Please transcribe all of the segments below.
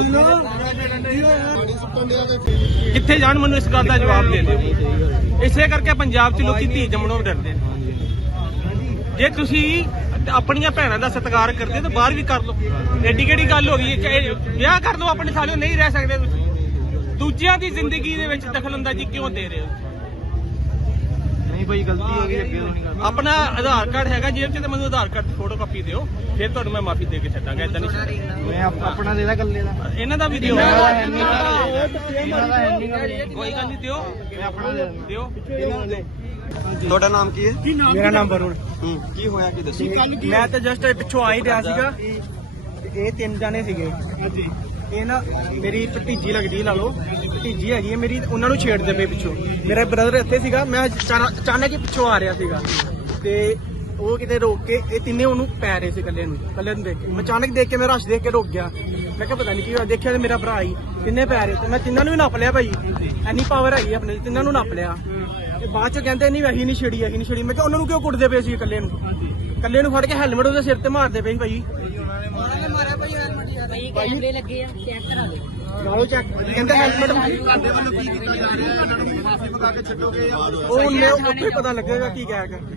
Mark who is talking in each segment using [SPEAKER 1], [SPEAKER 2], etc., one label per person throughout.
[SPEAKER 1] ਕਿੱਥੇ ਜਾਣ ਮੈਨੂੰ ਇਸ ਗੱਲ ਦਾ ਜਵਾਬ ਦੇ ਦਿਓ ਇਸੇ ਕਰਕੇ ਪੰਜਾਬ ਚ ਲੋਕੀ ਧੀ ਜੰਮਣੋਂ ਡਰਦੇ ਜੇ ਤੁਸੀਂ ਆਪਣੀਆਂ ਭੈਣਾਂ ਦਾ ਸਤਿਕਾਰ ਕਰਦੇ ਤਾਂ ਬਾਹਰ ਵੀ ਕਰ ਲਓ ਐਡੀ ਕਿਹੜੀ ਗੱਲ ਹੋ ਗਈ ਵਿਆਹ ਕਰ ਲਓ ਆਪਣੇ ਸਾਲੇ ਨਹੀਂ ਰਹਿ ਸਕਦੇ ਤੁਸੀਂ ਦੂਜਿਆਂ ਦੀ ਜ਼ਿੰਦਗੀ ਦੇ ਵਿੱਚ ਦਖਲਅੰਦਾਜ਼ੀ ਕਿਉਂ ਦੇ ਰਹੇ ਹੋ
[SPEAKER 2] ਨਹੀਂ ਭਾਈ ਗਲਤੀ ਹੋ ਗਈ ਅੱਗੇ
[SPEAKER 1] ਆਪਣਾ ਆਧਾਰ ਕਾਰਡ ਹੈਗਾ ਜੇਬ ਚ ਤੇ ਮੈਨੂੰ ਆਧਾਰ ਕਾਰਡ ਦੀ ਫੋਟੋ ਕਾਪੀ ਦਿਓ ਫਿਰ ਤੁਹਾਨੂੰ ਮੈਂ ਮਾਫੀ ਦੇ ਕੇ ਛੱਡਾਂਗਾ ਇਦਾਂ ਨਹੀਂ
[SPEAKER 2] ਮੈਂ ਆਪਣਾ ਦੇਦਾ ਗੱਲੇ ਦਾ
[SPEAKER 1] ਇਹਨਾਂ ਦਾ ਵੀਡੀਓ ਕੋਈ ਗੱਲ ਨਹੀਂ ਦਿਓ ਮੈਂ ਆਪਣਾ ਦੇ ਦਿਓ
[SPEAKER 3] ਤੁਹਾਡਾ ਨਾਮ ਕੀ ਹੈ
[SPEAKER 2] ਮੇਰਾ ਨਾਮ ਵਰੁਣ
[SPEAKER 1] ਕੀ ਹੋਇਆ ਕੀ ਦੱਸੋ
[SPEAKER 2] ਮੈਂ ਤਾਂ ਜਸਟ ਪਿੱਛੋਂ ਆਈ ਰਿਹਾ ਸੀਗਾ ਇਹ ਤਿੰਨ ਜਾਣੇ ਸੀਗੇ ਹਾਂਜੀ ਇਹ ਨਾ ਮੇਰੀ ਭਤੀਜੀ ਲੱਗਦੀ ਲਾ ਲੋ ਭਤੀਜੀ ਹੈਗੀ ਹੈ ਮੇਰੀ ਉਹਨਾਂ ਨੂੰ ਛੇੜਦੇ ਪਏ ਪਿੱਛੋਂ ਮੇਰਾ ਬ੍ਰਦਰ ਇੱਥੇ ਸੀਗਾ ਮੈਂ ਅਚਾਨਕ ਹੀ ਪਿੱਛੋਂ ਆ ਰਿਹਾ ਸੀਗਾ ਤੇ ਉਹ ਕਿਤੇ ਰੋਕ ਕੇ ਇਹ ਤਿੰਨੇ ਉਹਨੂੰ ਪੈ ਰਹੇ ਸੀ ਇਕੱਲੇ ਨੂੰ ਇਕੱਲੇ ਨੂੰ ਦੇਖ ਕੇ ਮੈਂ ਅਚਾਨਕ ਦੇਖ ਕੇ ਮੈਂ ਰਸ਼ ਦੇਖ ਕੇ ਰੁਕ ਗਿਆ ਮੈਂ ਕਿਹਾ ਪਤਾ ਨਹੀਂ ਕੀ ਹੋਇਆ ਦੇਖਿਆ ਤੇ ਮੇਰਾ ਭਰਾ ਹੀ ਤਿੰਨੇ ਪੈ ਰਹੇ ਤੇ ਮੈਂ ਤਿੰਨਾਂ ਨੂੰ ਵੀ ਨੱਪ ਲਿਆ ਭਾਈ ਐਨੀ ਪਾਵਰ ਹੈਗੀ ਆਪਣੇ ਤਿੰਨਾਂ ਨੂੰ ਨੱਪ ਲਿਆ ਤੇ ਬਾਅਦ ਚ ਕਹਿੰਦੇ ਨਹੀਂ ਵਹੀ ਨਹੀਂ ਛੇੜੀ ਆਹੀ ਨਹੀਂ ਛੇੜੀ ਮੈਂ ਕਿਹਾ ਉਹਨਾਂ ਨੂੰ ਕਿਉਂ ਕੁੱਟਦੇ ਪਏ ਸੀ ਇਕੱਲੇ ਨੂੰ ਇਕੱਲੇ ਨੂੰ ਫੜ ਕੇ ਹੈਲਮਟ ਉਹਦੇ ਸਿਰ ਤੇ ਮਾਰਦੇ ਪਏ ਭਾਈ ਨਾਲੋ ਚੈੱਕ ਕਹਿੰਦੇ ਹੈਲਮਟ ਕਰਦੇ ਵੱਲੋਂ ਕੀ ਕੀਤਾ ਜਾ ਰਿਹਾ ਉਹਨਾਂ ਨੂੰ ਫਾਸੇ ਪਕਾ ਕੇ ਛੱਡੋਗੇ ਉਹ ਉਹਨੇ ਉੱਥੇ ਪਤਾ ਲੱਗੇਗਾ ਕੀ ਕਹਿਆ ਕਰਦੇ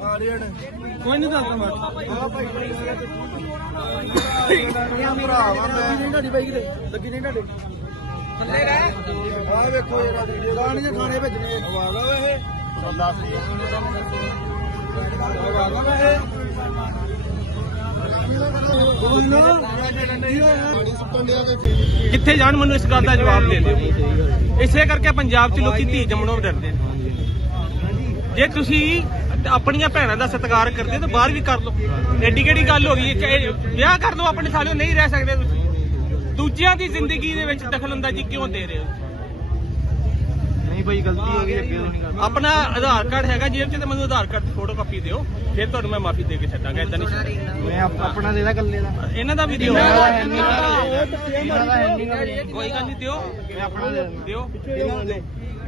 [SPEAKER 1] ਕੋਈ ਨਹੀਂ ਦੱਸਦਾ ਮੈਂ ਲੱਗੀ ਨਹੀਂ ਢਾਡੀ ਬਾਈ ਕਿਤੇ ਲੱਗੀ ਨਹੀਂ ਢਾਡੀ ਆ ਵੇਖੋ ਜਿਹੜਾ ਗਾਣੀ ਦੇ ਖਾਣੇ ਭੇਜਨੇ ਆਵਾਜ਼ ਆਵੇ ਸੱਲਾਸੀ ਕਿੱਥੇ ਜਾਣ ਮੈਨੂੰ ਇਸ ਗੱਲ ਦਾ ਜਵਾਬ ਦੇ ਦਿਓ ਇਸੇ ਕਰਕੇ ਪੰਜਾਬ 'ਚ ਲੋਕੀ ਧੀ ਜੰਮਣੋਂ ਡਰਦੇ ਨੇ ਜੇ ਤੁਸੀਂ ਤੇ ਆਪਣੀਆਂ ਭੈਣਾਂ ਦਾ ਸਤਿਕਾਰ ਕਰਦੇ ਤਾਂ ਬਾਹਰ ਵੀ ਕਰ ਲਓ ਐਡੀ ਕਿਹੜੀ ਗੱਲ ਹੋ ਗਈ ਵਿਆਹ ਕਰ ਲਓ ਆਪਣੇ ਸਾਲਿਓ ਨਹੀਂ ਰਹਿ ਸਕਦੇ ਤੁਸੀਂ ਦੂਜਿਆਂ ਦੀ ਜ਼ਿੰਦਗੀ ਦੇ ਵਿੱਚ ਦਖਲਅੰਦਾਜ਼ੀ ਕਿਉਂ ਦੇ ਰਹੇ ਹੋ
[SPEAKER 2] ਨਹੀਂ ਭਾਈ ਗਲਤੀ ਹੋ ਗਈ ਨਹੀਂ
[SPEAKER 1] ਆਪਣਾ ਆਧਾਰ ਕਾਰਡ ਹੈਗਾ ਜੇਬ 'ਚ ਤੇ ਮੈਨੂੰ ਆਧਾਰ ਕਾਰਡ ਦੀ ਫੋਟੋ ਕਾਪੀ ਦਿਓ ਫਿਰ ਤੁਹਾਨੂੰ ਮੈਂ ਮਾਫੀ ਦੇ ਕੇ ਛੱਡਾਂਗਾ ਇਦਾਂ ਨਹੀਂ
[SPEAKER 2] ਮੈਂ ਆਪਣਾ ਦੇਦਾ ਇਕੱਲੇ ਦਾ
[SPEAKER 1] ਇਹਨਾਂ ਦਾ ਵੀ ਦਿਓ ਕੋਈ ਗੱਲ ਨਹੀਂ ਦਿਓ
[SPEAKER 2] ਮੈਂ ਆਪਣਾ ਦੇ ਦਿਓ